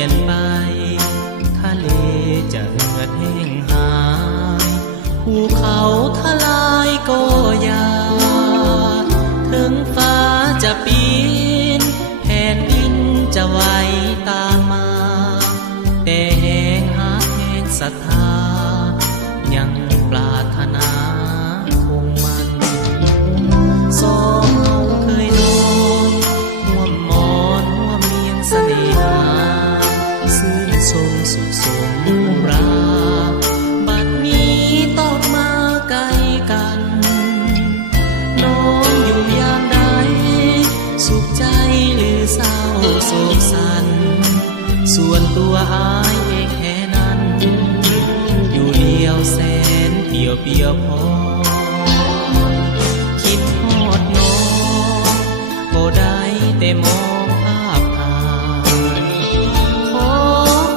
ยนไปทะเลจะเหือดแห้งหายภูเขาทลายก็ยาถึงฟ้าจะปีนแผ่นดินจะไหวตามมาแต่แห่งหาแห่งศรัทธายังปรารถนาคงมันสองเฮาเคยนอนห่วมหมอนห่วมเมียงเสน่หาซื่นชมสุขสมราบัดนี้ต้องมาไกลกันน้องอยู่ยามใดสุขใจหรือเศร้าโศกสันส่วนตัวอายเองแค่นั้นอยู่เดียวแสนเปี่ยวพอคิดฮอดน้องก็ได้แต่มองภาพถ่ายขอ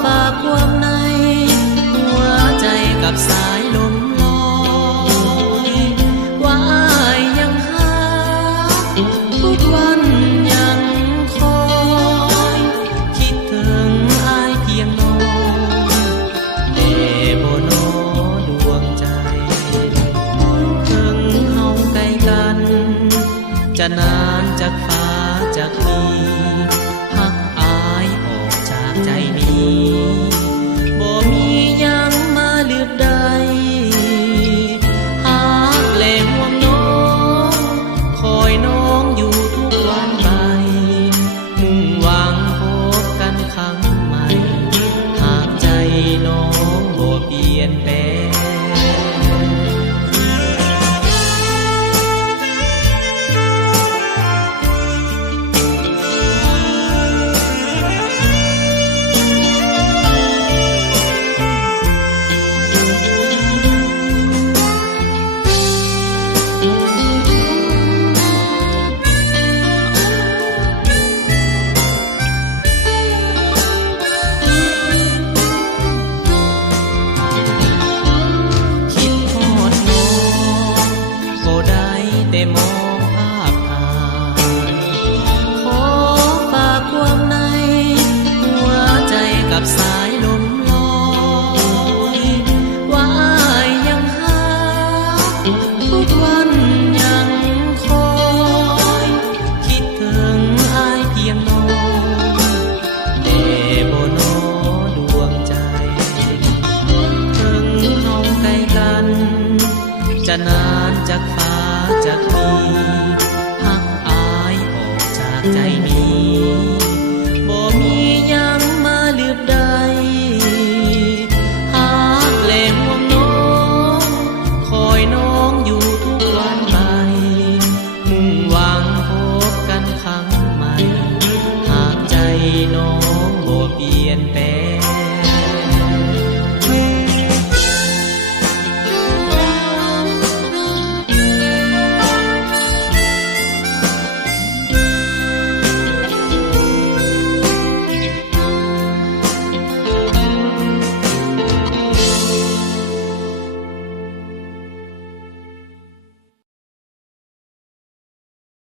ฝากความในหัวใจกับสายลมลอยว่าอายยังหาทุกวันยังคอยคิดถึงอายเพียงน้องแต่บ่น้อดวงใจถึงเฮาใกล้กันจะนานจากฟ้าจากนี้หักอายออกจากใจนี้บ่มียังมาลืบใดหักและห่วงน้องคอยน้องอยู่ทุกวันไปมุ่งหวังพบกันครั้งใหม่หากใจน้องบ่เปลี่ยนแปลงแต่มองภาพถ่ายขอฝากความในหัวใจกับสายลมลอยว่าอายยังหาทุกวันยังคอยคิดถึงอายเพียงน้องแต่บ่น้อดวงใจถึงเฮาใกล้กันจะนานจากฟ้าจากนี้หักอายออกจากใจนี้